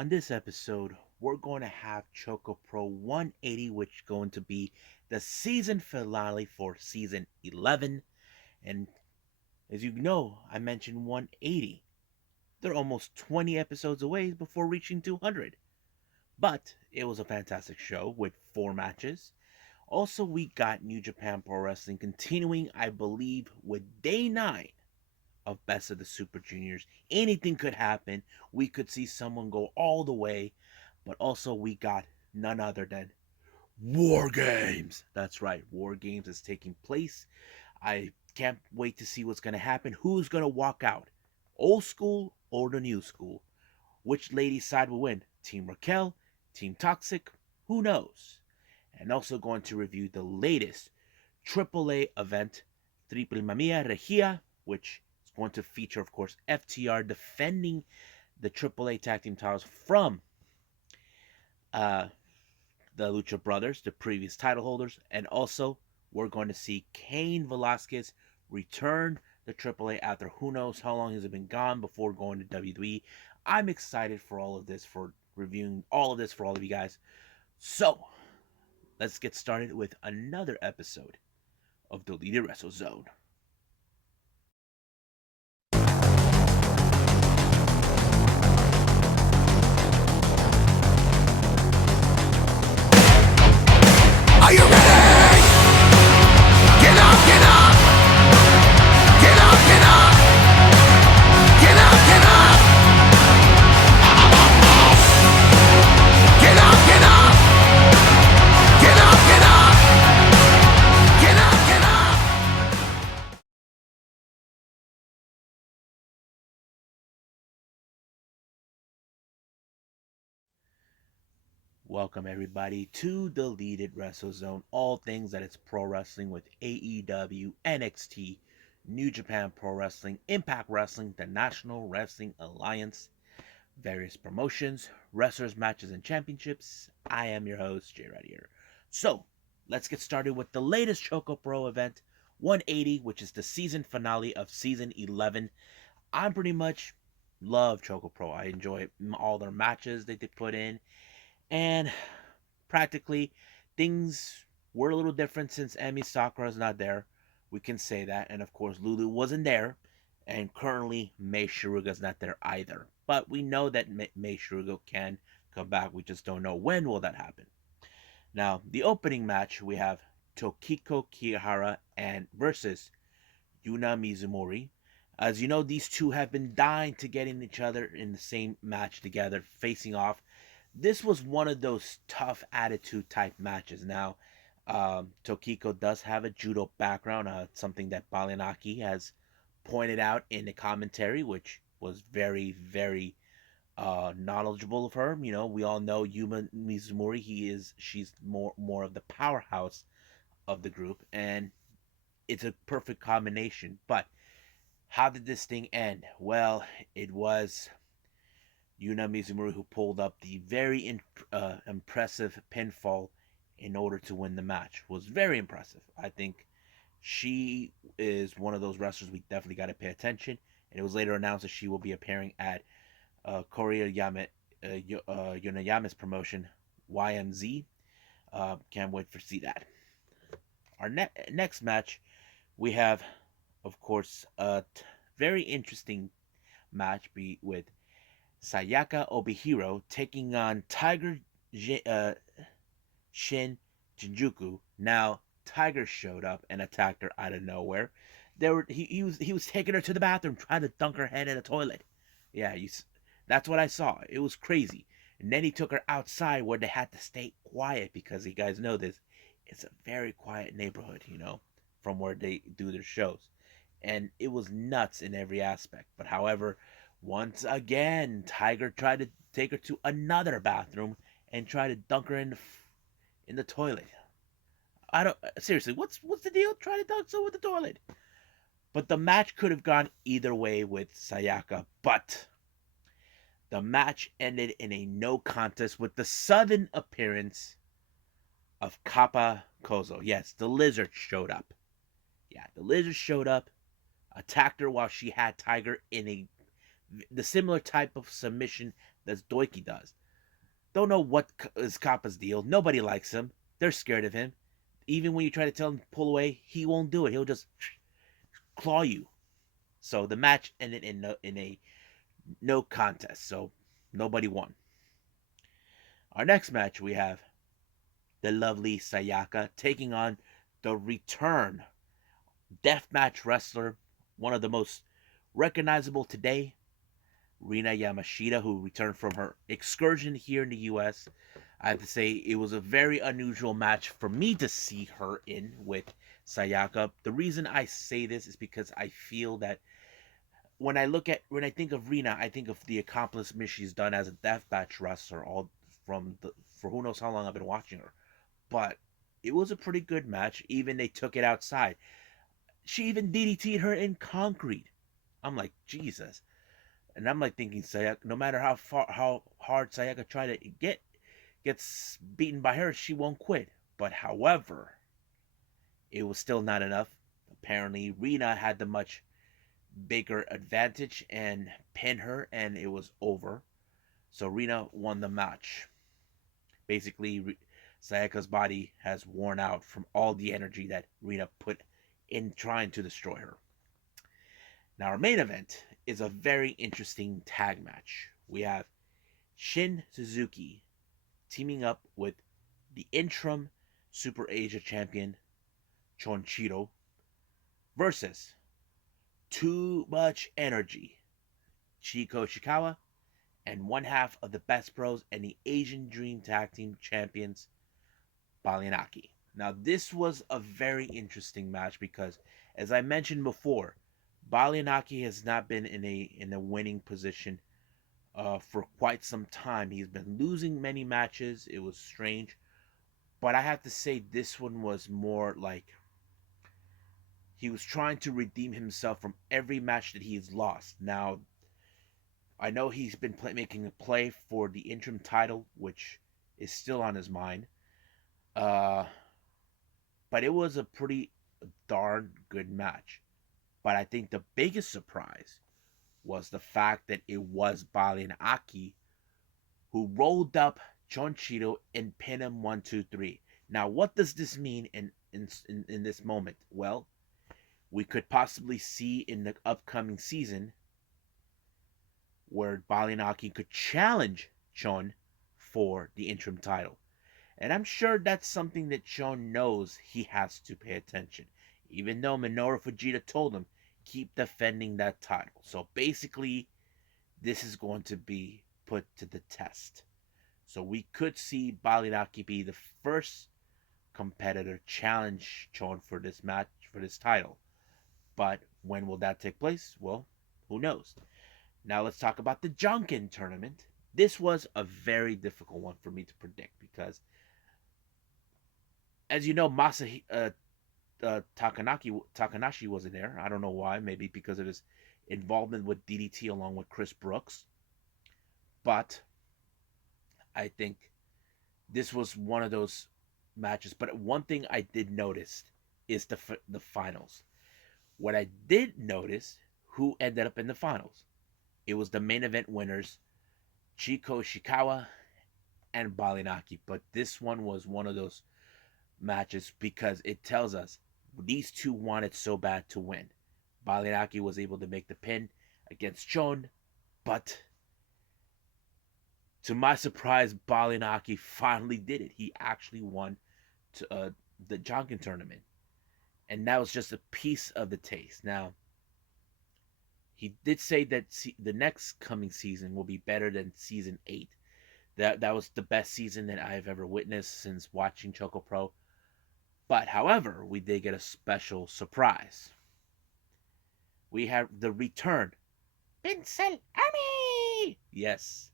On this episode, we're going to have ChocoPro 180, which is going to be the season finale for season 11. And as you know, I mentioned 180. They're almost 20 episodes away before reaching 200. But it was a fantastic show with 4 matches. Also, we got New Japan Pro Wrestling continuing, I believe, with day 9 of Best of the Super Juniors. Anything could happen. We could see someone go all the way, but also we got none other than War Games. That's right, War Games is taking place. I can't wait to see what's going to happen. Who's going to walk out? Old school or the new school? Which lady side will win? Team Raquel? Team Toxic? Who knows? And also going to review the latest AAA event, Triplemania Regia, which is going to feature, of course, FTR defending the AAA tag team titles from uh, the Lucha Brothers, the previous title holders. And also, we're going to see Cain Velasquez return the AAA after who knows how long has it been gone before going to WWE. I'm excited for all of this, for reviewing all of this for all of you guys. So, let's get started with another episode of Deleted Wrestle Zone. Are you ready? Get up, get up. Get up, get up. Get up, get up. Get up, get up. Get up, get up. Get up, get up. Welcome everybody to Deleted Wrestle Zone. All things that is pro wrestling with AEW, NXT, New Japan Pro Wrestling, Impact Wrestling, the National Wrestling Alliance, various promotions, wrestlers, matches, and championships. I am your host, Jay Red here. So, let's get started with the latest ChocoPro event, 180, which is the season finale of season 11. I pretty much love ChocoPro. I enjoy all their matches that they put in. And practically, things were a little different since Emi Sakura's not there. We can say that. And of course, Lulu wasn't there. And currently, Mei Shiruga's not there either. But we know that Mei Shiruga can come back. We just don't know when will that happen. Now, the opening match, we have Tokiko Kihara and versus Yuna Mizumori. As you know, these two have been dying to get in each other in the same match together, facing off. This was one of those tough attitude type matches. Now, Tokiko does have a judo background, something that Balinaki has pointed out in the commentary, which was very, very knowledgeable of her. You know, we all know Yuma Mizumori. She's more of the powerhouse of the group, and it's a perfect combination. But how did this thing end? Well, it was Yuna Mizumori who pulled up the very impressive pinfall in order to win the match. Was very impressive. I think she is one of those wrestlers we definitely got to pay attention. And it was later announced that she will be appearing at Yonayama's promotion, YMZ. Can't wait to see that. Our next match, we have, of course, a very interesting match with Sayaka Obihiro taking on Tiger Shin Jinjuku. Now, Tiger showed up and attacked her out of nowhere. He was taking her to the bathroom, trying to dunk her head in a toilet. Yeah, that's what I saw. It was crazy. And then he took her outside where they had to stay quiet because you guys know this. It's a very quiet neighborhood, from where they do their shows. And it was nuts in every aspect. But however, once again, Tiger tried to take her to another bathroom and try to dunk her in the toilet. I don't seriously. What's the deal? Try to dunk someone with the toilet. But the match could have gone either way with Sayaka. But the match ended in a no contest with the sudden appearance of Kappa Kozo. Yes, the lizard showed up. Yeah, the lizard showed up, attacked her while she had Tiger in a the similar type of submission that Doiki does. Don't know what is Kappa's deal. Nobody likes him. They're scared of him. Even when you try to tell him to pull away, he won't do it. He'll just claw you. So the match ended in a no contest. So nobody won. Our next match, we have the lovely Sayaka taking on the return deathmatch wrestler, one of the most recognizable today, Rina Yamashita, who returned from her excursion here in the US. I have to say it was a very unusual match for me to see her in with Sayaka. The reason I say this is because I feel that when I think of Rina, I think of the accomplishments she's done as a deathmatch wrestler all for who knows how long I've been watching her. But it was a pretty good match. Even they took it outside. She even DDT'd her in concrete. I'm like, Jesus. And I'm like thinking, Sayaka, no matter how hard Sayaka tried to gets beaten by her, she won't quit. But however, it was still not enough. Apparently, Rina had the much bigger advantage and pinned her, and it was over. So Rina won the match. Basically, Sayaka's body has worn out from all the energy that Rina put in trying to destroy her. Now, our main event is a very interesting tag match. We have Shin Suzuki teaming up with the interim Super Asia champion Chonchiro versus Too Much Energy Chiko Shikawa and one half of the Best Bros and the Asian Dream Tag Team champions Balianaki. Now, this was a very interesting match because, as I mentioned before, Balianaki has not been in a winning position for quite some time. He's been losing many matches. It was strange, but I have to say this one was more like he was trying to redeem himself from every match that he's lost. Now, I know he's been making a play for the interim title, which is still on his mind. Uh, but it was a pretty darn good match. But I think the biggest surprise was the fact that it was Balianaki who rolled up Chonchito and pinned him 1, 2, 3. Now, what does this mean in this moment? Well, we could possibly see in the upcoming season where Balianaki could challenge Chon for the interim title. And I'm sure that's something that Chon knows he has to pay attention. Even though Minoru Fujita told him, keep defending that title. So basically, this is going to be put to the test. So we could see Balianaki be the first competitor challenge Chon for this match, for this title. But when will that take place? Well, who knows? Now let's talk about the Junkin tournament. This was a very difficult one for me to predict because, as you know, Takanashi wasn't there. I don't know why. Maybe because of his involvement with DDT along with Chris Brooks. But I think this was one of those matches. But one thing I did notice is the finals. What I did notice, who ended up in the finals? It was the main event winners, Chiko Shikawa and Balianaki. But this one was one of those matches because it tells us these two wanted so bad to win. Balianaki was able to make the pin against Chon, but to my surprise, Balianaki finally did it. He actually won the Junkin tournament. And that was just a piece of the taste. Now, he did say that the next coming season will be better than season 8. That was the best season that I've ever witnessed since watching ChocoPro. But however, we did get a special surprise. We have the return. Pencil Army! Yes.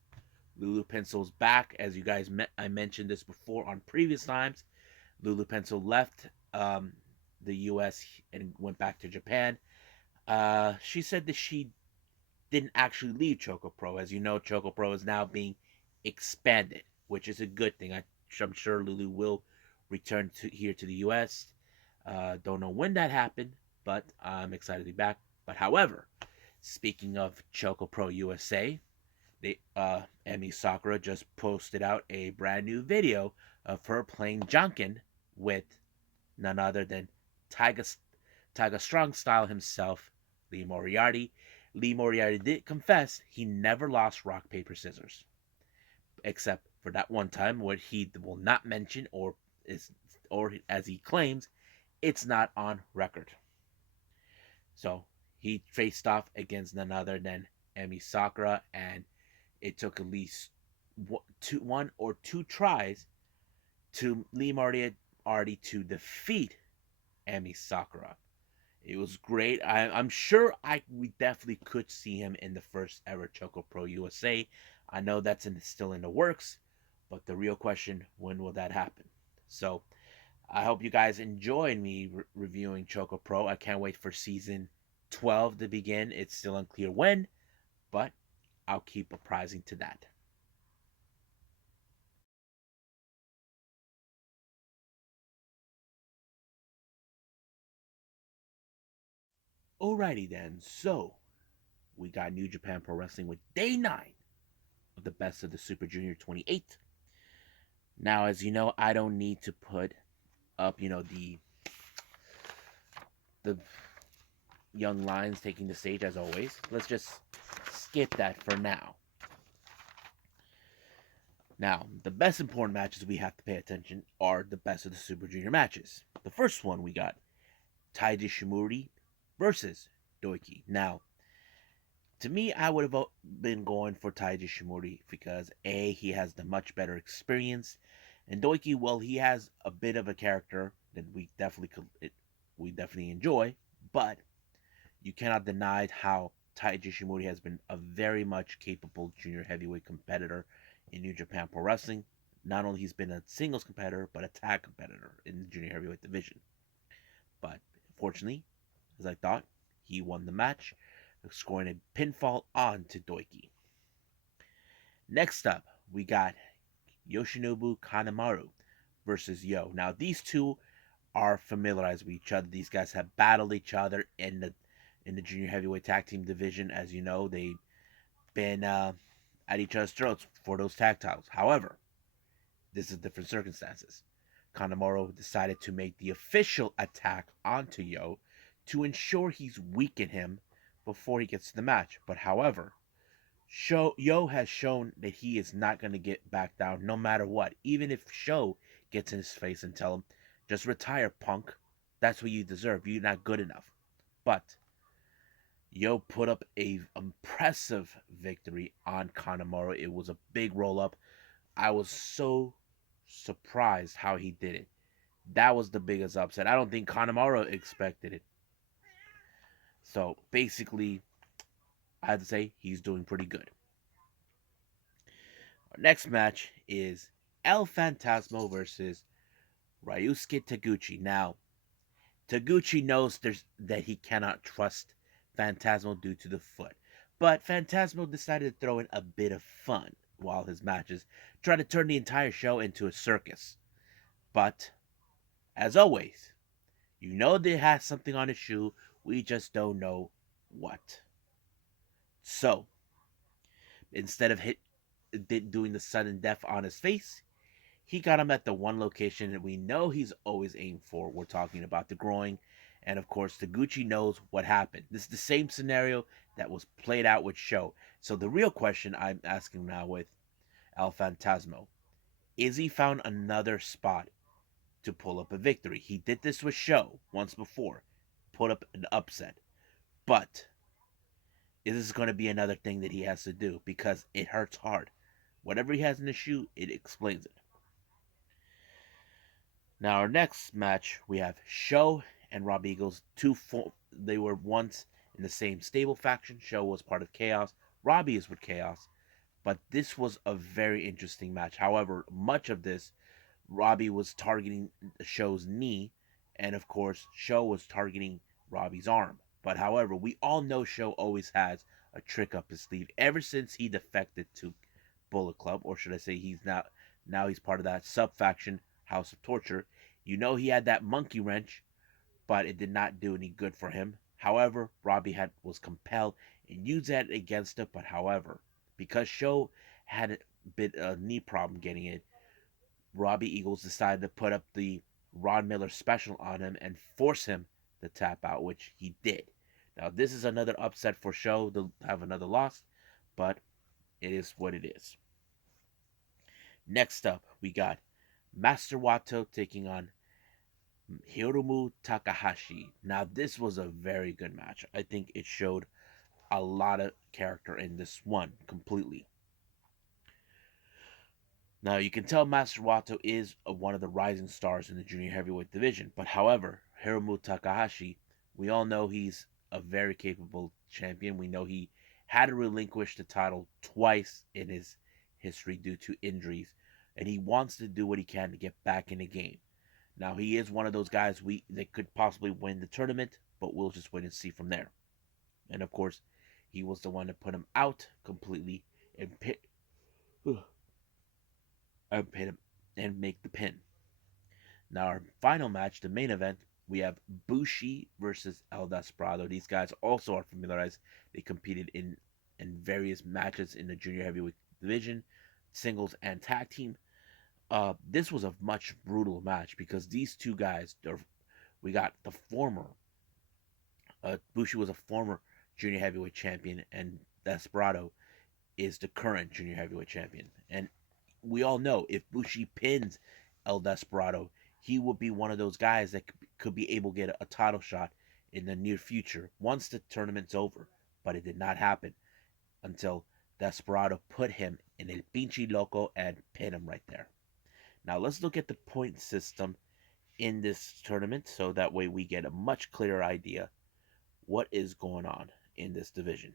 Lulu Pencil's back. As you guys I mentioned this before on previous times. Lulu Pencil left the US and went back to Japan. She said that she didn't actually leave ChocoPro. As you know, ChocoPro is now being expanded, which is a good thing. I'm sure Lulu will return here to the US. Don't know when that happened, but I'm excited to be back. But however, Speaking of ChocoPro USA, Emi Sakura just posted out a brand new video of her playing Junkin with none other than Tiger Strong Style himself, Lee Moriarty. Lee Moriarty did confess he never lost rock paper scissors, except for that one time where he will not mention, or as he claims, it's not on record. So he faced off against none other than Emi Sakura, and it took at least one or two tries to Lee Moriarty to defeat Emi Sakura. It was great. I'm sure we definitely could see him in the first ever ChocoPro USA. I know that's still in the works, but the real question, when will that happen? So I hope you guys enjoyed me reviewing ChocoPro. I can't wait for season 12 to begin. It's still unclear when, but I'll keep apprising to that. Alrighty then, so we got New Japan Pro Wrestling with day 9 of the Best of the Super Junior 28. Now, as you know, I don't need to put up, the young lions taking the stage as always. Let's just skip that for now. Now, the best important matches we have to pay attention are the Best of the Super Junior matches. The first one we got Taiji Shimori versus Doiki. Now, to me, I would have been going for Taiji Shimori because A, he has the much better experience, and Doiki, well, he has a bit of a character that we definitely enjoy, but you cannot deny how Taiji Shimori has been a very much capable junior heavyweight competitor in New Japan Pro Wrestling. Not only he's been a singles competitor, but a tag competitor in the junior heavyweight division. But fortunately, as I thought, he won the match, scoring a pinfall on to Doiki. Next up, we got Yoshinobu Kanemaru versus Yo. Now, these two are familiarized with each other. These guys have battled each other in the junior heavyweight tag team division. As you know, they've been at each other's throats for those tag titles. However, this is different circumstances. Kanemaru decided to make the official attack onto Yo to ensure he's weakened him before he gets to the match. But however, Yo has shown that he is not going to get back down no matter what. Even if Sho gets in his face and tell him, just retire, punk. That's what you deserve. You're not good enough. But Yo put up a impressive victory on Kanemaru. It was a big roll up. I was so surprised how he did it. That was the biggest upset. I don't think Kanemaru expected it. So basically, I have to say he's doing pretty good. Our next match is El Fantasmo versus Ryusuke Taguchi. Now, Taguchi knows that he cannot trust Phantasmo due to the foot, but Phantasmo decided to throw in a bit of fun while his matches, try to turn the entire show into a circus. But, as always, you know that he has something on his shoe, we just don't know what. So, instead of doing the sudden death on his face, he got him at the one location that we know he's always aimed for. We're talking about the groin. And of course, Taguchi knows what happened. This is the same scenario that was played out with Sho. So the real question I'm asking now with El Fantasmo, is he found another spot to pull up a victory? He did this with Sho once before, put up an upset. But is this going to be another thing that he has to do? Because it hurts hard. Whatever he has in the shoe, it explains it. Now, our next match, we have Sho and Rob Eagles. They were once in the same stable faction. Sho was part of Chaos. Robbie is with Chaos. But this was a very interesting match. However, much of this, Robbie was targeting Sho's knee. And of course, Sho was targeting Robbie's arm. But however, we all know Sho always has a trick up his sleeve. Ever since he defected to Bullet Club, or should I say now he's part of that sub-faction, House of Torture. You know he had that monkey wrench, but it did not do any good for him. However, Robbie was compelled and used that against him. But however, because Show had a bit a knee problem getting it, Robbie Eagles decided to put up the Ron Miller special on him and force him to tap out, which he did. Now this is another upset for Show to have another loss, but it is what it is. Next up, we got Master Wato taking on Hiromu Takahashi. Now, this was a very good match. I think it showed a lot of character in this one completely. Now, you can tell Master Wato is one of the rising stars in the junior heavyweight division, but however, Hiromu Takahashi, we all know he's a very capable champion. We know he had to relinquish the title twice in his history due to injuries, and he wants to do what he can to get back in the game. Now he is one of those guys that could possibly win the tournament, but we'll just wait and see from there. And of course, he was the one to put him out completely and pin him and make the pin. Now our final match, the main event, we have Bushi versus El Desperado. These guys also are familiarized. They competed in various matches in the junior heavyweight division, singles and tag team. This was a much brutal match because these two guys, we got the former, Bushi was a former junior heavyweight champion, and Desperado is the current junior heavyweight champion. And we all know if Bushi pins El Desperado, he will be one of those guys that could be able to get a title shot in the near future once the tournament's over. But it did not happen until Desperado put him in El Pinche Loco and pin him right there. Now let's look at the point system in this tournament so that way we get a much clearer idea what is going on in this division.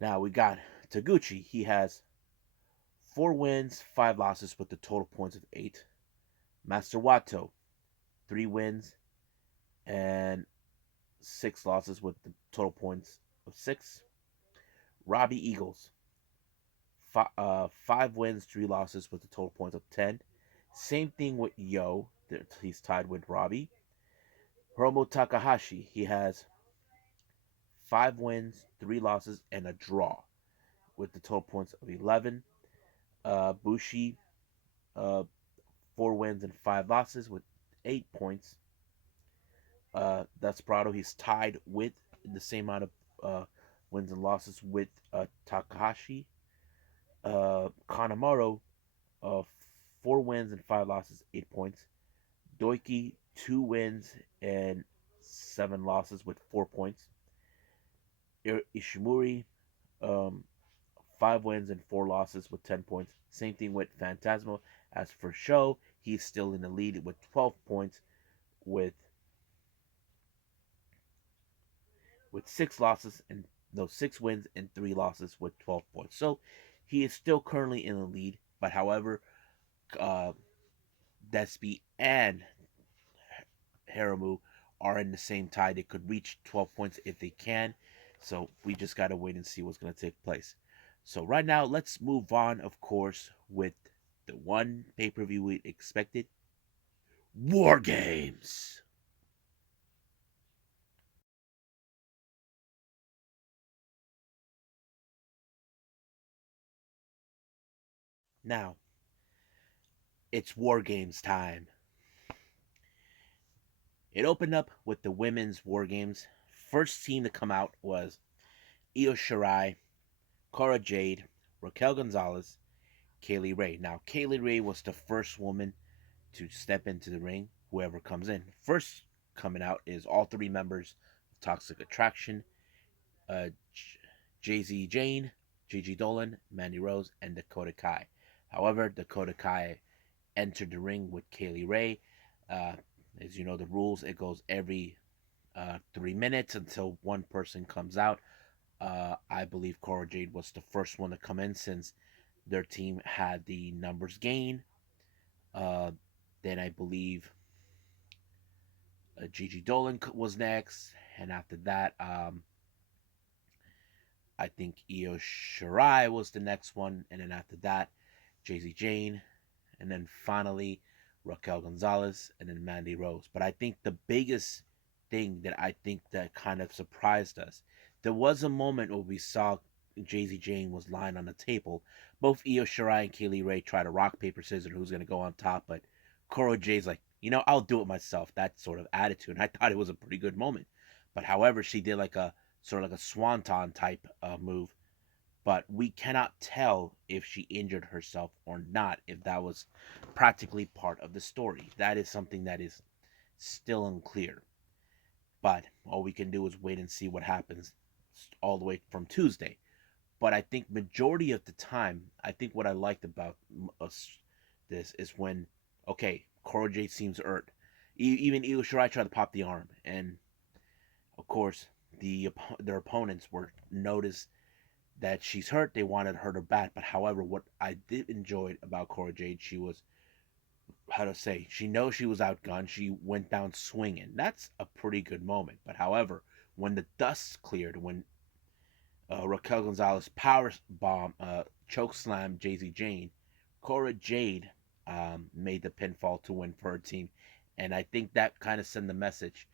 Now we got Taguchi. He has 4 wins, 5 losses with the total points of 8. Master Wato, 3 wins and 6 losses with the total points of 6. Robbie Eagles, 5 wins, 3 losses with a total points of 10. Same thing with Yo. He's tied with Robbie. Hiromu Takahashi, he has 5 wins, 3 losses, and a draw with the total points of 11. Bushi, 4 wins and 5 losses with 8 points. Desperado, he's tied with the same amount of wins and losses with Takahashi. Kanemaru, 4 wins and 5 losses, 8 points. Doiki, 2 wins and 7 losses with 4 points. Ishimori, 5 wins and 4 losses with 10 points. Same thing with Phantasmo. As for Show, he's still in the lead with 12 points with 6 losses and 6 wins and 3 losses with 12 points. So he is still currently in the lead, but however, Despi and Hiromu are in the same tie. They could reach 12 points if they can. So we just got to wait and see what's going to take place. So right now, let's move on, of course, with the one pay-per-view we expected, War Games. Now, it's War Games time. It opened up with the women's War Games. First team to come out was Io Shirai, Cora Jade, Raquel Gonzalez, Kaylee Ray. Now, Kaylee Ray was the first woman to step into the ring, whoever comes in. First coming out is all 3 members of Toxic Attraction, Jay-Z Jane, Gigi Dolan, Mandy Rose, and Dakota Kai. However, Dakota Kai entered the ring with Kaylee Ray. As you know the rules, it goes every 3 minutes until one person comes out. I believe Cora Jade was the first one to come in since their team had the numbers gain. Then I believe Gigi Dolan was next, and after that, I think Io Shirai was the next one, and then after that, Jay-Z Jane, and then finally Raquel Gonzalez, and then Mandy Rose. But I think the biggest thing that I think that kind of surprised us. There was a moment where we saw Jay-Z Jane was lying on the table. Both Io Shirai and Kaylee Ray try to rock, paper, scissors who's going to go on top, but Cora Jay's like, I'll do it myself. That sort of attitude. And I thought it was a pretty good moment. But however, she did like a sort of like a swanton type move. But we cannot tell if she injured herself or not, if that was practically part of the story. That is something that is still unclear. But all we can do is wait and see what happens all the way from Tuesday. But I think majority of the time, I think what I liked about us this is when, okay, Cora Jade seems hurt. Even Io Shirai tried to pop the arm, and of course, their opponents were noticed that she's hurt. They wanted her to bat, but however, what I did enjoy about Cora Jade, she was, how to say, she knows she was outgunned. She went down swinging. That's a pretty good moment. But however, when the dust cleared, when Raquel Gonzalez power bomb choke slam Jay-Z Jane, Cora Jade made the pinfall to win for her team, and I think that kind of sent the message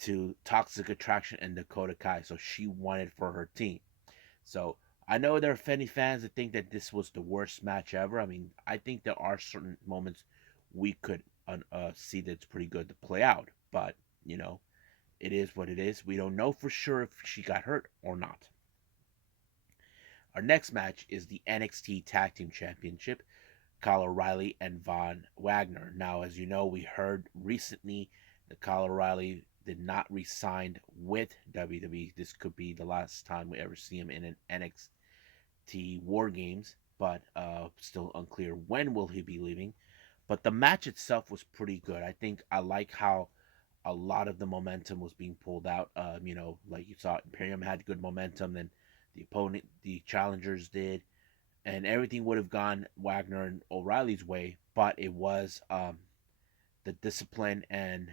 to Toxic Attraction and Dakota Kai. So she wanted for her team. So I know there are many fans that think that this was the worst match ever. I mean, I think there are certain moments we could see that's pretty good to play out, but it is what it is. We don't know for sure if she got hurt or not. Our next match is the NXT Tag Team Championship, Kyle O'Reilly and Von Wagner. Now, as you know, we heard recently that Kyle O'Reilly did not re-sign with WWE. This could be the last time we ever see him in an NXT War Games, but still unclear when will he be leaving. But the match itself was pretty good. I think I like how a lot of the momentum was being pulled out. Like you saw, Imperium had good momentum, and the challengers did, and everything would have gone Wagner and O'Reilly's way, but it was the discipline and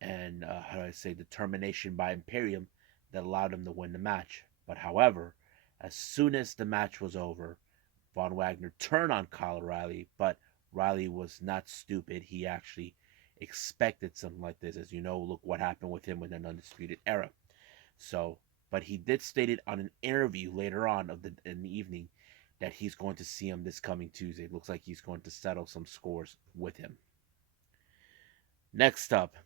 how do I say, determination by Imperium that allowed him to win the match. But however, as soon as the match was over, Von Wagner turned on Kyle O'Reilly, but Riley was not stupid. He actually expected something like this. As you know, look what happened with him in an Undisputed Era. So, but he did state it on an interview later on in the evening that he's going to see him this coming Tuesday. It looks like he's going to settle some scores with him. Next up,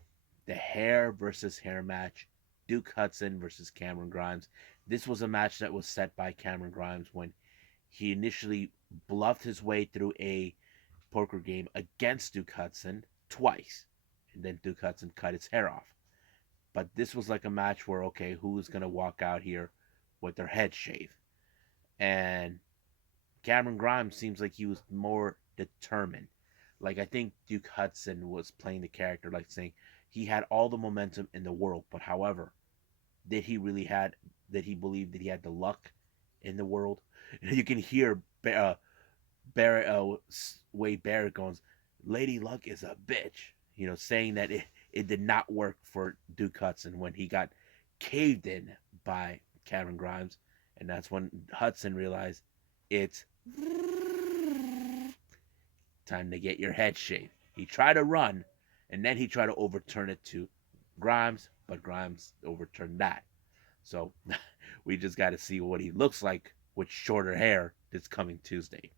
the hair versus hair match. Duke Hudson versus Cameron Grimes. This was a match that was set by Cameron Grimes when he initially bluffed his way through a poker game against Duke Hudson twice. And then Duke Hudson cut his hair off. But this was like a match where, okay, who is going to walk out here with their head shaved? And Cameron Grimes seems like he was more determined. Like, I think Duke Hudson was playing the character, like saying he had all the momentum in the world. But however, did he believe that he had the luck in the world? You can hear Wade Barrett going, Lady Luck is a bitch. Saying that it did not work for Duke Hudson when he got caved in by Cameron Grimes. And that's when Hudson realized it's time to get your head shaved. He tried to run, and then he tried to overturn it to Grimes, but Grimes overturned that. So we just got to see what he looks like with shorter hair this coming Tuesday.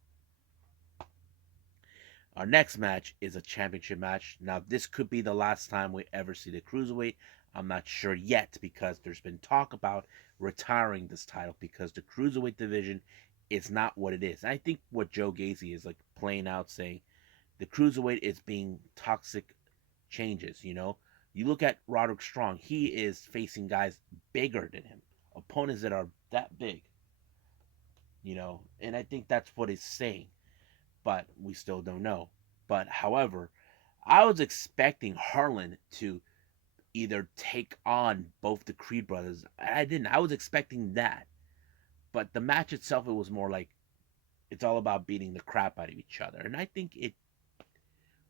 Our next match is a championship match. Now, this could be the last time we ever see the Cruiserweight. I'm not sure yet because there's been talk about retiring this title because the Cruiserweight division is not what it is. I think what Joe Gacy is like playing out saying the Cruiserweight is being toxic changes, You look at Roderick Strong. He is facing guys bigger than him. Opponents that are that big. And I think that's what he's saying. But we still don't know. But however, I was expecting Harlan to either take on both the Creed brothers. I didn't. I was expecting that. But the match itself, it was more like it's all about beating the crap out of each other. And I think it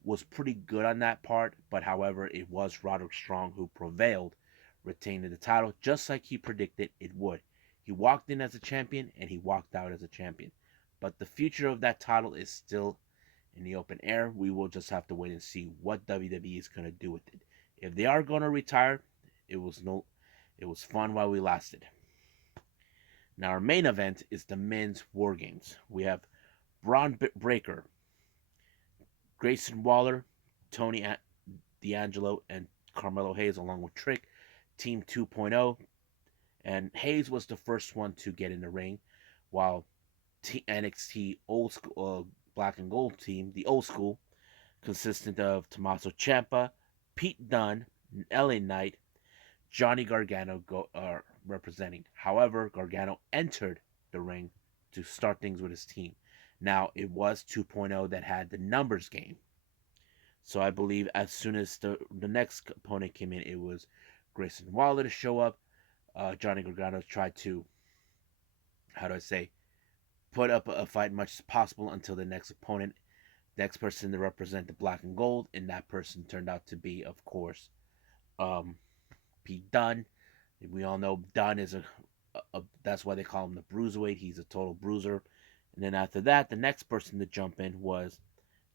was pretty good on that part. But however, it was Roderick Strong who prevailed, retaining the title just like he predicted it would. He walked in as a champion and he walked out as a champion. But the future of that title is still in the open air. We will just have to wait and see what WWE is going to do with it. If they are going to retire, it was no, it was fun while we lasted. Now our main event is the men's War Games. We have Braun Breaker, Grayson Waller, Tony D'Angelo, and Carmelo Hayes, along with Trick, Team 2.0. And Hayes was the first one to get in the ring, while NXT old school black and gold team, the old school, consisted of Tommaso Ciampa, Pete Dunne, LA Knight, Johnny Gargano representing. However, Gargano entered the ring to start things with his team. Now, it was 2.0 that had the numbers game. So I believe as soon as the next opponent came in, it was Grayson Waller to show up. Johnny Gargano tried to, how do I say, put up a fight much as possible until the next opponent, next person to represent the black and gold, and that person turned out to be, of course, um, Pete Dunne. We all know Dunne is that's why they call him the bruiserweight. He's a total bruiser. And then after that, the next person to jump in was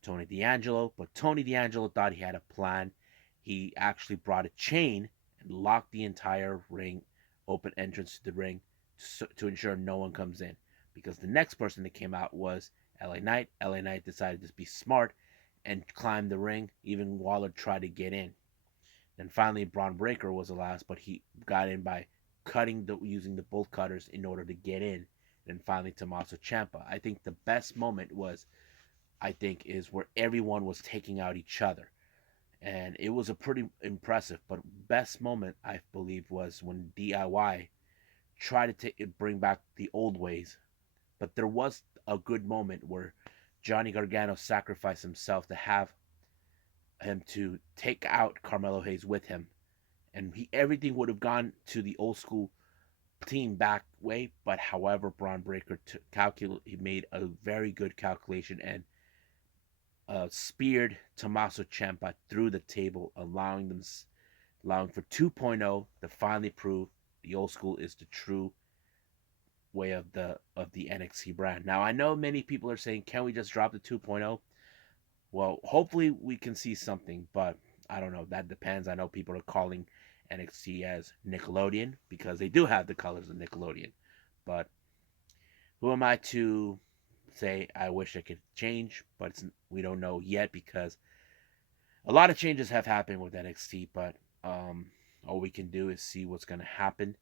Tony D'Angelo. But Tony D'Angelo thought he had a plan. He actually brought a chain and locked the entire ring, open entrance to the ring, to ensure no one comes in. Because the next person that came out was LA Knight. LA Knight decided to be smart and climb the ring. Even Waller tried to get in. Then finally, Braun Breaker was the last, but he got in by using the bolt cutters in order to get in. And finally, Tommaso Ciampa. I think the best moment is where everyone was taking out each other, and it was a pretty impressive. But best moment I believe was when DIY tried to bring back the old ways, but there was a good moment where Johnny Gargano sacrificed himself to have him to take out Carmelo Hayes with him, and everything would have gone to the old school team back way. But however, Braun Breaker he made a very good calculation and speared Tommaso Ciampa through the table, allowing for 2.0 to finally prove the old school is the true way of the NXT brand. Now I know many people are saying, can we just drop the 2.0? Well, hopefully we can see something, but I don't know. That depends. I know people are calling NXT as Nickelodeon because they do have the colors of Nickelodeon. But who am I to say I wish it could change? But we don't know yet because a lot of changes have happened with NXT. But all we can do is see what's going to happen.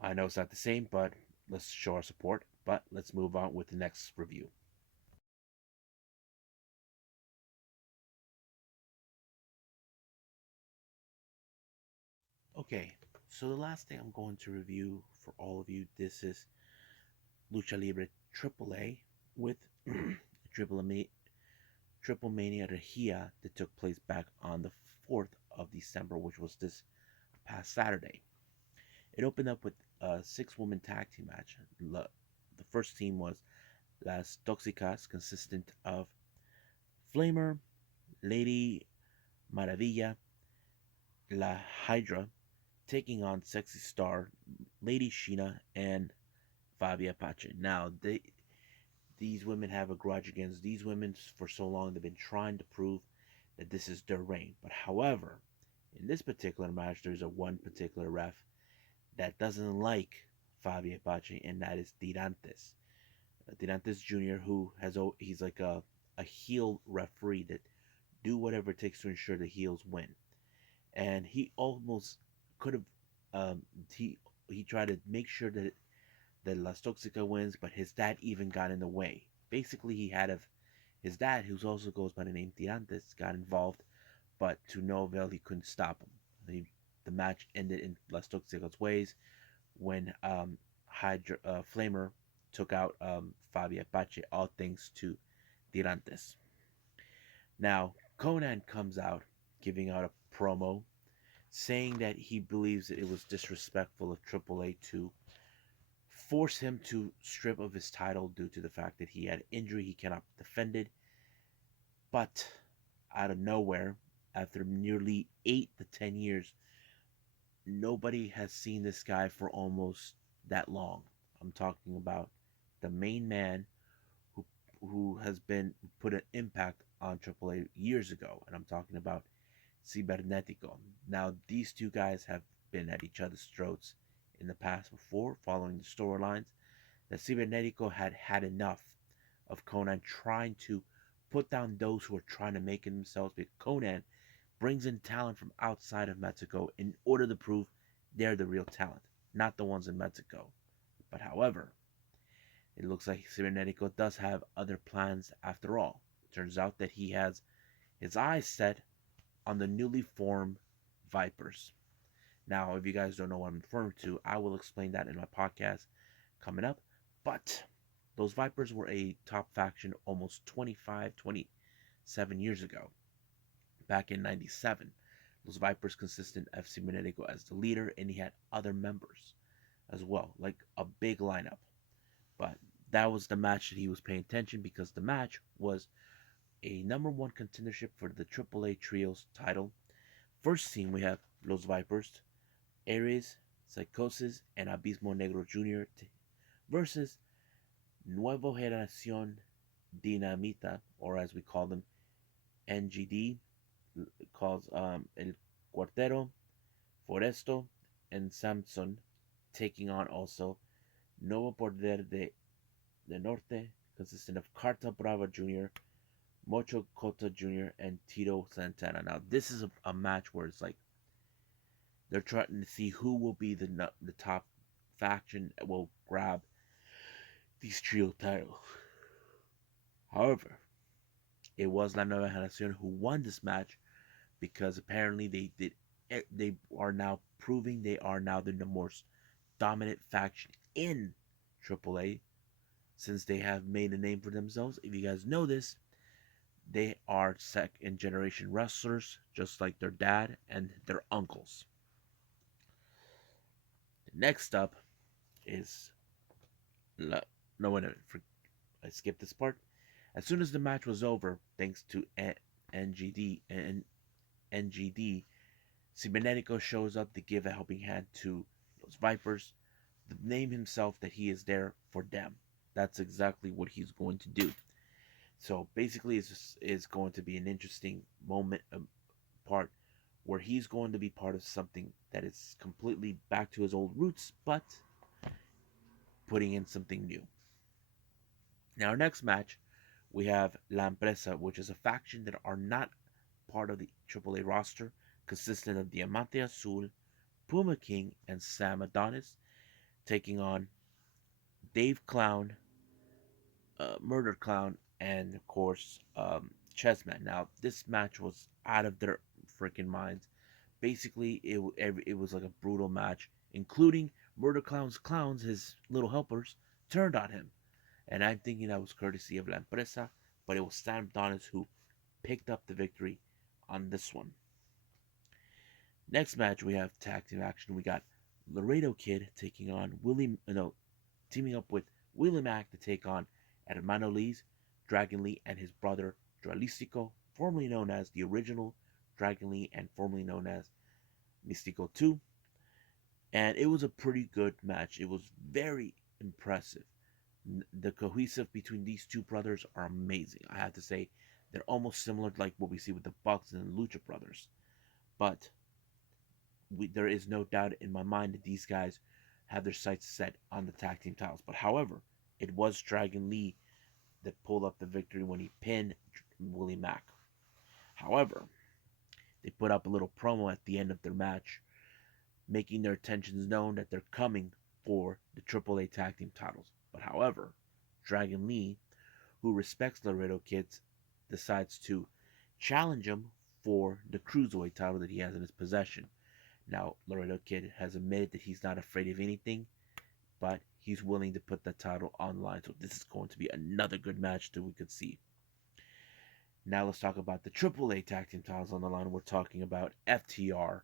I know it's not the same, but let's show our support. But let's move on with the next review. Okay, so the last thing I'm going to review for all of you, this is Lucha Libre AAA with Triplemania Regia that took place back on the 4th of December, which was this past Saturday. It opened up with a 6-woman tag team match. The first team was Las Toxicas, consistent of Flamer, Lady Maravilla, La Hydra, taking on Sexy Star, Lady Sheena, and Fabi Apache. Now, these women have a grudge against these women for so long. They've been trying to prove that this is their reign. But however, in this particular match, there's a one particular ref that doesn't like Fabi Apache, and that is Tirantes. Tirantes Jr., he's like a heel referee that do whatever it takes to ensure the heels win. And he almost could have, he tried to make sure that Las Toxica wins, but his dad even got in the way. Basically, his dad, who also goes by the name Tirantes, got involved, but to no avail, he couldn't stop him. The match ended in Las Toxica's ways when Flamer took out Fabi Apache, all thanks to Tirantes. Now, Conan comes out, giving out a promo, saying that he believes that it was disrespectful of AAA to force him to strip of his title due to the fact that he had injury he cannot defend it. But out of nowhere, after nearly 8 to 10 years, nobody has seen this guy for almost that long. I'm talking about the main man who has been put an impact on AAA years ago, and I'm talking about Cibernetico. Now, these two guys have been at each other's throats in the past before, following the storylines that Cibernetico had had enough of Conan trying to put down those who are trying to make it themselves, because Conan brings in talent from outside of Mexico in order to prove they're the real talent, not the ones in Mexico. But however, it looks like Cibernetico does have other plans after all. Turns out that he has his eyes set on the newly formed Vipers. Now, if you guys don't know what I'm referring to, I will explain that in my podcast coming up. But those Vipers were a top faction almost 25, 27 years ago, back in 97. Those Vipers consisted of Cibernetico as the leader, and he had other members as well, like a big lineup. But that was the match that he was paying attention, because the match was a number one contendership for the AAA Trios title. First team, we have Los Vipers, Ares, Psychosis, and Abismo Negro Jr. versus Nuevo Generación Dinamita, or as we call them, NGD, calls El Cuartero, Foresto, and Samson, taking on also Nuevo Poder de Norte, consisting of Carta Brava Jr., Mocho Cota Jr., and Tito Santana. Now, this is a match where it's like they're trying to see who will be the top faction that will grab these trio titles. However, it was La Nueva Generación who won this match, because apparently they are now proving they are now the most dominant faction in AAA, since they have made a name for themselves. If you guys know this, they are second generation wrestlers, just like their dad and their uncles. Next up is no one. I skipped this part. As soon as the match was over, thanks to NGD, Cibernetico shows up to give a helping hand to those Vipers, to name himself that he is there for them. That's exactly what he's going to do. So basically, it's going to be an interesting moment, part where he's going to be part of something that is completely back to his old roots, but putting in something new. Now, our next match, we have La Empresa, which is a faction that are not part of the AAA roster, consisting of Diamante Azul, Puma King, and Sam Adonis, taking on Dave Clown, Murder Clown, and of course Chessman. Now, this match was out of their freaking minds. Basically, it was like a brutal match, including Murder Clown's clowns, his little helpers, turned on him. And I'm thinking that was courtesy of La Empresa, but it was Sam Adonis who picked up the victory on this one. Next match, we have tag team action. We got Laredo Kid taking on teaming up with Willie Mack to take on Hermano Lee's Dragon Lee and his brother Dualistico, formerly known as the original Dragon Lee and formerly known as Mystico 2. And it was a pretty good match. It was very impressive. The cohesive between these two brothers are amazing. I have to say, they're almost similar to like what we see with the Bucks and the Lucha Brothers. But there is no doubt in my mind that these guys have their sights set on the tag team titles. But however, it was Dragon Lee that pulled up the victory when he pinned Willie Mack. However, they put up a little promo at the end of their match, making their intentions known that they're coming for the AAA tag team titles. But however, Dragon Lee, who respects Laredo Kids, decides to challenge him for the Cruiserweight title that he has in his possession. Now, Laredo Kid has admitted that he's not afraid of anything, but he's willing to put that title online. So this is going to be another good match that we could see. Now let's talk about the AAA tag team titles on the line. We're talking about FTR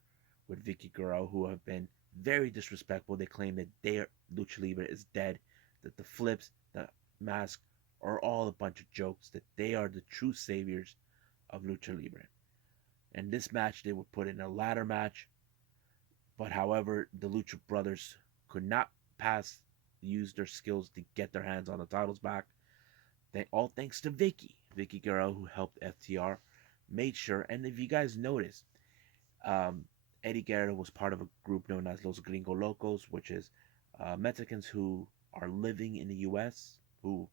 with Vicky Guerrero, who have been very disrespectful. They claim that their Lucha Libre is dead, that the flips, the mask are all a bunch of jokes, that they are the true saviors of Lucha Libre. And this match, they were put in a ladder match. But however, the Lucha Brothers could not use their skills to get their hands on the titles back. All thanks to Vicky Guerrero, who helped FTR, made sure. And if you guys notice, Um, Eddie Guerrero was part of a group known as Los Gringo Locos, which is Mexicans who are living in the U.S. who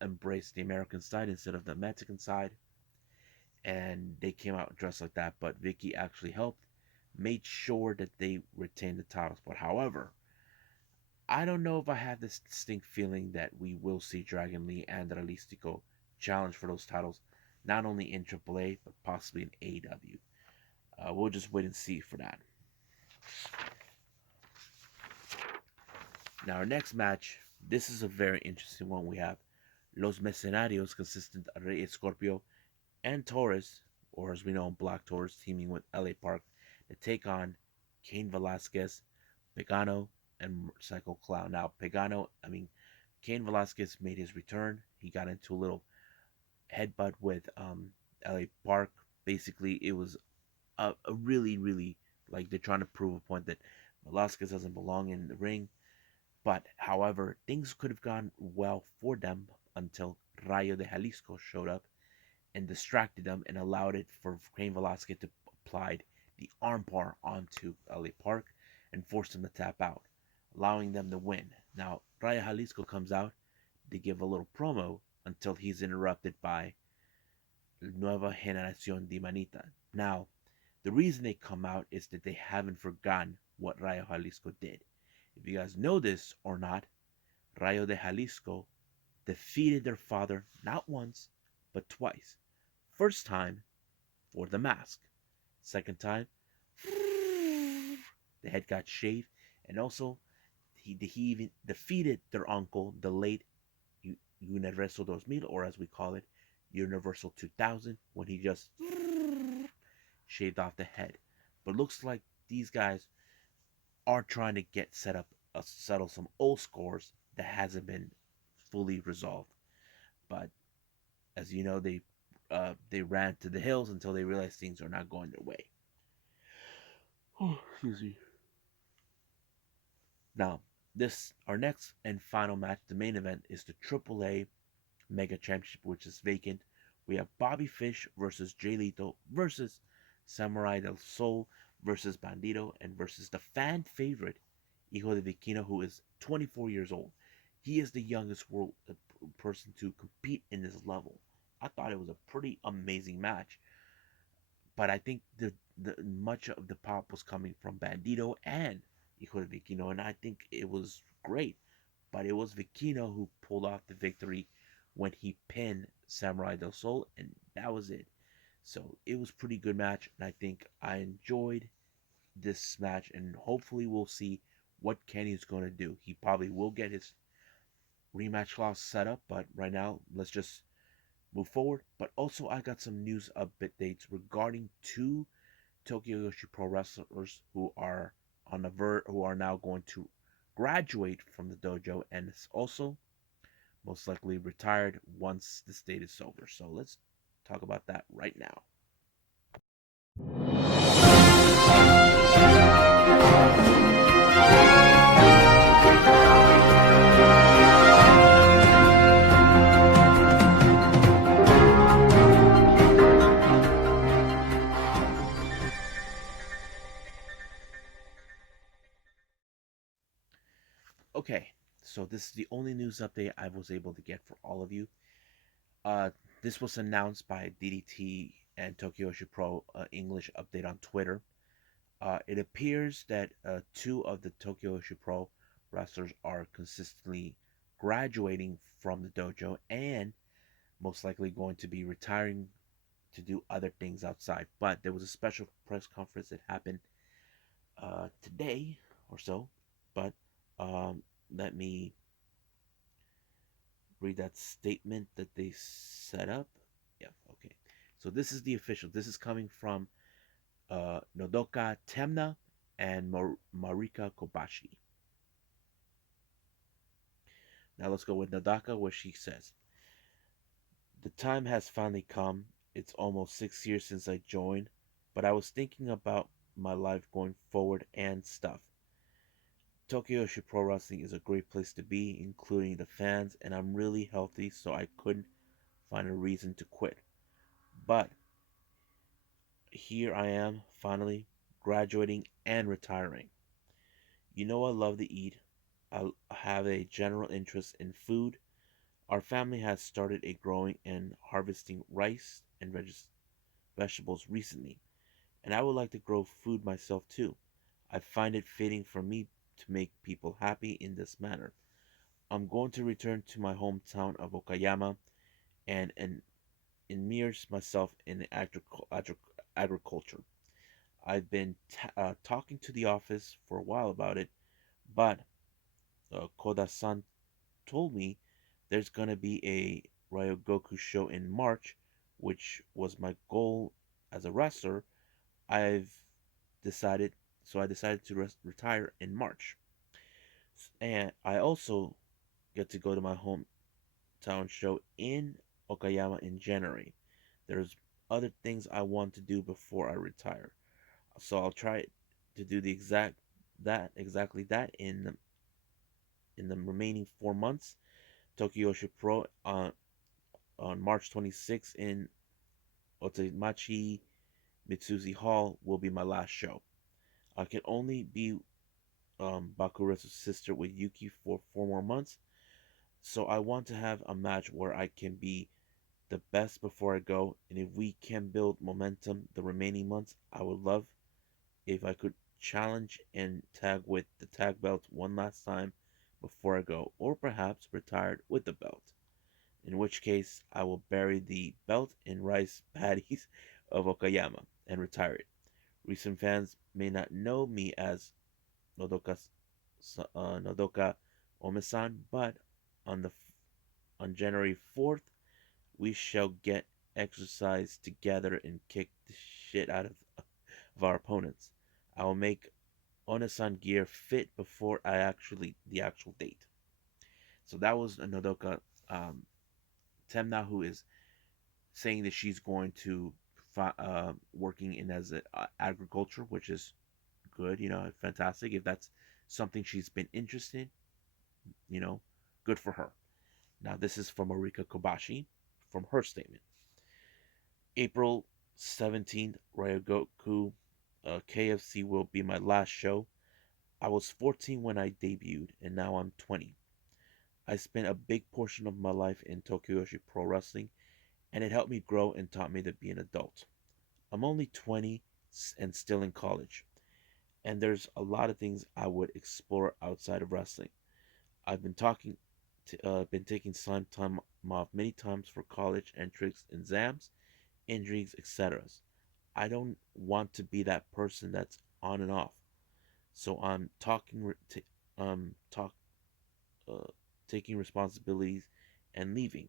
embrace the American side instead of the Mexican side, and they came out dressed like that. But Vicky actually helped, made sure that they retained the titles. But however, I don't know if I have this distinct feeling that we will see Dragon Lee and Realistico challenge for those titles, not only in AAA but possibly in AEW. We'll just wait and see for that. Now, our next match, this is a very interesting one. We have Los Mercenarios, consistent of Rey Scorpio and Torres, or as we know, Black Taurus, teaming with LA Park to take on Cain Velasquez, Pagano, and Psycho Clown. Now, Cain Velasquez made his return. He got into a little headbutt with LA Park. Basically, it was a really, really, like, they're trying to prove a point that Velasquez doesn't belong in the ring. But, however, things could have gone well for them until Rayo de Jalisco showed up and distracted them and allowed it for Cain Velasquez to apply the armbar onto LA Park and force him to tap out, allowing them to win. Now, Rayo Jalisco comes out, they give a little promo until he's interrupted by Nueva Generación de Manita. Now, the reason they come out is that they haven't forgotten what Rayo Jalisco did. If you guys know this or not, Rayo de Jalisco defeated their father not once, but twice. First time for the mask. Second time, the head got shaved, and also he even defeated their uncle, the late Universal 2000, or as we call it, Universal 2000, when he just shaved off the head. But looks like these guys are trying to get settle some old scores that hasn't been fully resolved. But as you know, they ran to the hills until they realized things are not going their way. Oh, excuse me. Now, this our next and final match, the main event, is the AAA Mega Championship, which is vacant. We have Bobby Fish versus Jay Lethal versus Samurai del Sol versus Bandito and versus the fan favorite Hijo de Viquino, who is 24 years old. He is the youngest world person to compete in this level. I thought it was a pretty amazing match, but I think the much of the pop was coming from Bandito and Hijo de Viquino, and I think it was great. But it was Viquino who pulled off the victory when he pinned Samurai del Sol, and that was it. So it was a pretty good match, and I think I enjoyed this match, and hopefully we'll see what Kenny's going to do. He probably will get his rematch clause set up, but right now let's just move forward. But also I got some news updates regarding two Tokyo Joshi Pro wrestlers who are who are now going to graduate from the dojo and is also most likely retired once the state is over. So let's talk about that right now. Okay, so this is the only news update I was able to get for all of you. Uh, this was announced by DDT and Tokyo Joshi Pro English update on Twitter. It appears that two of the Tokyo Joshi Pro wrestlers are consistently graduating from the dojo and most likely going to be retiring to do other things outside. But there was a special press conference that happened today or so. But let me read that statement that they set up. Yeah, okay. So this is the official. This is coming from Nodoka Temna and Marika Kobashi. Now let's go with Nodoka, where she says, "The time has finally come. It's almost 6 years since I joined, but I was thinking about my life going forward and stuff. Tokyo Joshi Pro Wrestling is a great place to be, including the fans, and I'm really healthy, so I couldn't find a reason to quit. But here I am, finally, graduating, and retiring. You know I love to eat. I have a general interest in food. Our family has started a growing and harvesting rice and vegetables recently, and I would like to grow food myself too. I find it fitting for me to make people happy in this manner. I'm going to return to my hometown of Okayama and immerse myself in agriculture. I've been talking to the office for a while about it, but Koda-san told me there's gonna be a Ryogoku show in March, which was my goal as a wrestler. I've decided, so I decided to retire in March, and I also get to go to my hometown show in Okayama in January. There's other things I want to do before I retire, so I'll try to do the exactly that in the remaining 4 months. Tokyo Joshi Pro on March 26th in Otemachi Mitsuzi Hall will be my last show. I can only be Bakura's sister with Yuki for 4 more months, so I want to have a match where I can be the best before I go, and if we can build momentum the remaining months, I would love if I could challenge and tag with the tag belt one last time before I go, or perhaps retired with the belt. In which case, I will bury the belt in rice paddies of Okayama and retire it. Recent fans may not know me as Nodoka, Nodoka Omesan, but on the on January 4th, we shall get exercise together and kick the shit out of our opponents. I will make Onesan gear fit before the actual date. So that was Nodoka Temna, who is saying that she's going to working in as agriculture, which is good, fantastic. If that's something she's been interested, you know, good for her. Now this is from Marika Kobashi from her statement. April 17th, Ryogoku KFC will be my last show. I was 14 when I debuted, and now I'm 20. I spent a big portion of my life in Tokyo Joshi Pro Wrestling, and it helped me grow and taught me to be an adult. I'm only 20 and still in college, and there's a lot of things I would explore outside of wrestling. I've been taking some time off many times for college entrance exams, injuries, etc. I don't want to be that person that's on and off. So I'm talk uh, taking responsibilities and leaving.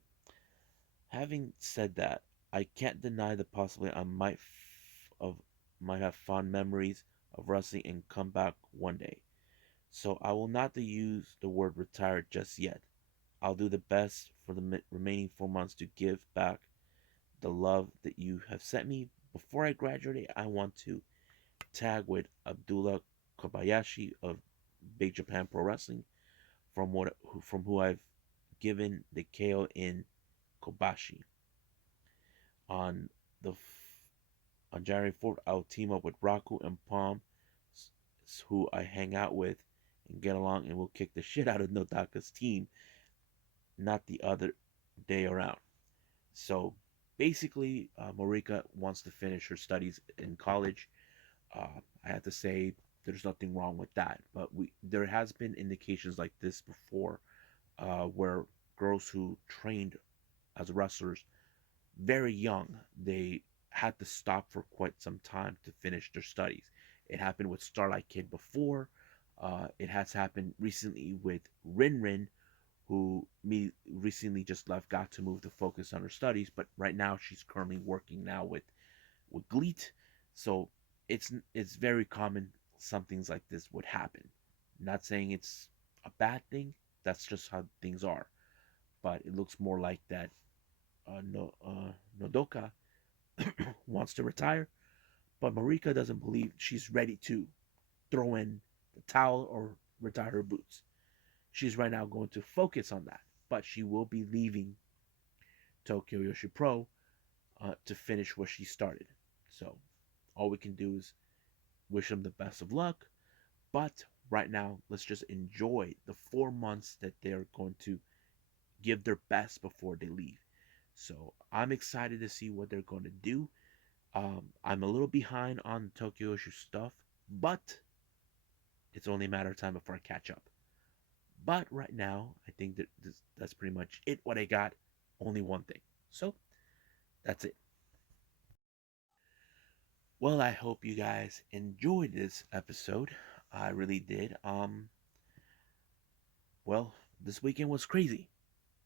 Having said that, I can't deny the possibility of might have fond memories of wrestling and come back one day. So I will not use the word retired just yet. I'll do the best for the remaining 4 months to give back the love that you have sent me. Before I graduate, I want to tag with Abdullah Kobayashi of Big Japan Pro Wrestling, from who I've given the KO in Kobashi. On the on January 4th, I'll team up with Raku and Palm, who I hang out with and get along, and we'll kick the shit out of Nodaka's team, not the other day around. So basically, Marika wants to finish her studies in college. I have to say there's nothing wrong with that, but there has been indications like this before, where girls who trained as wrestlers very young, they had to stop for quite some time to finish their studies. It happened with Starlight Kid before. It has happened recently with Rin Rin, who me recently just left, got to move the focus on her studies, but right now she's currently working now with Gleet. So it's very common some things like this would happen. Not saying it's a bad thing. That's just how things are. But it looks more like that no, Nodoka wants to retire, but Marika doesn't believe she's ready to throw in the towel or retire her boots. She's right now going to focus on that, but she will be leaving Tokyo Joshi Pro to finish what she started. So all we can do is wish them the best of luck. But right now, let's just enjoy the 4 months that they're going to give their best before they leave. So I'm excited to see what they're going to do. I'm a little behind on Tokyo Joshi stuff, but it's only a matter of time before I catch up. But right now, I think that that's pretty much it. What I got, only one thing. So that's it. Well, I hope you guys enjoyed this episode. I really did. Well, this weekend was crazy.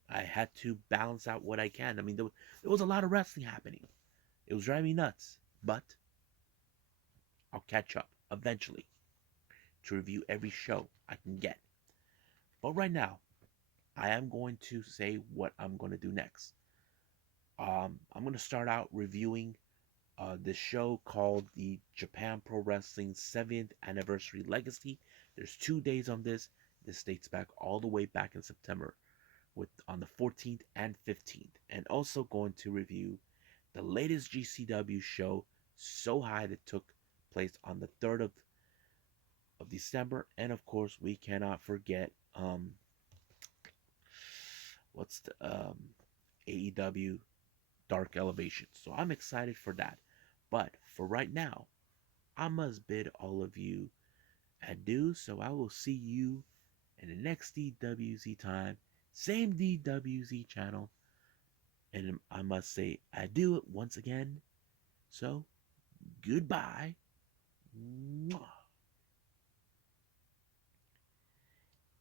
I had to balance out what I can. I mean, there was a lot of wrestling happening. It was driving me nuts, but I'll catch up eventually to review every show I can get. But right now, I am going to say what I'm going to do next. I'm going to start out reviewing this show called the Japan Pro Wrestling 7th Anniversary Legacy. There's 2 days on this. This dates back all the way back in September, with on the 14th and 15th, and also going to review the latest GCW show, So High, that took place on the 3rd of December, and of course we cannot forget what's the AEW Dark Elevation. So I'm excited for that. But for right now, I must bid all of you adieu. So I will see you in the next DWZ time, same DWZ channel. And I must say adieu once again. So goodbye.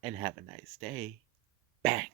And have a nice day. Bang.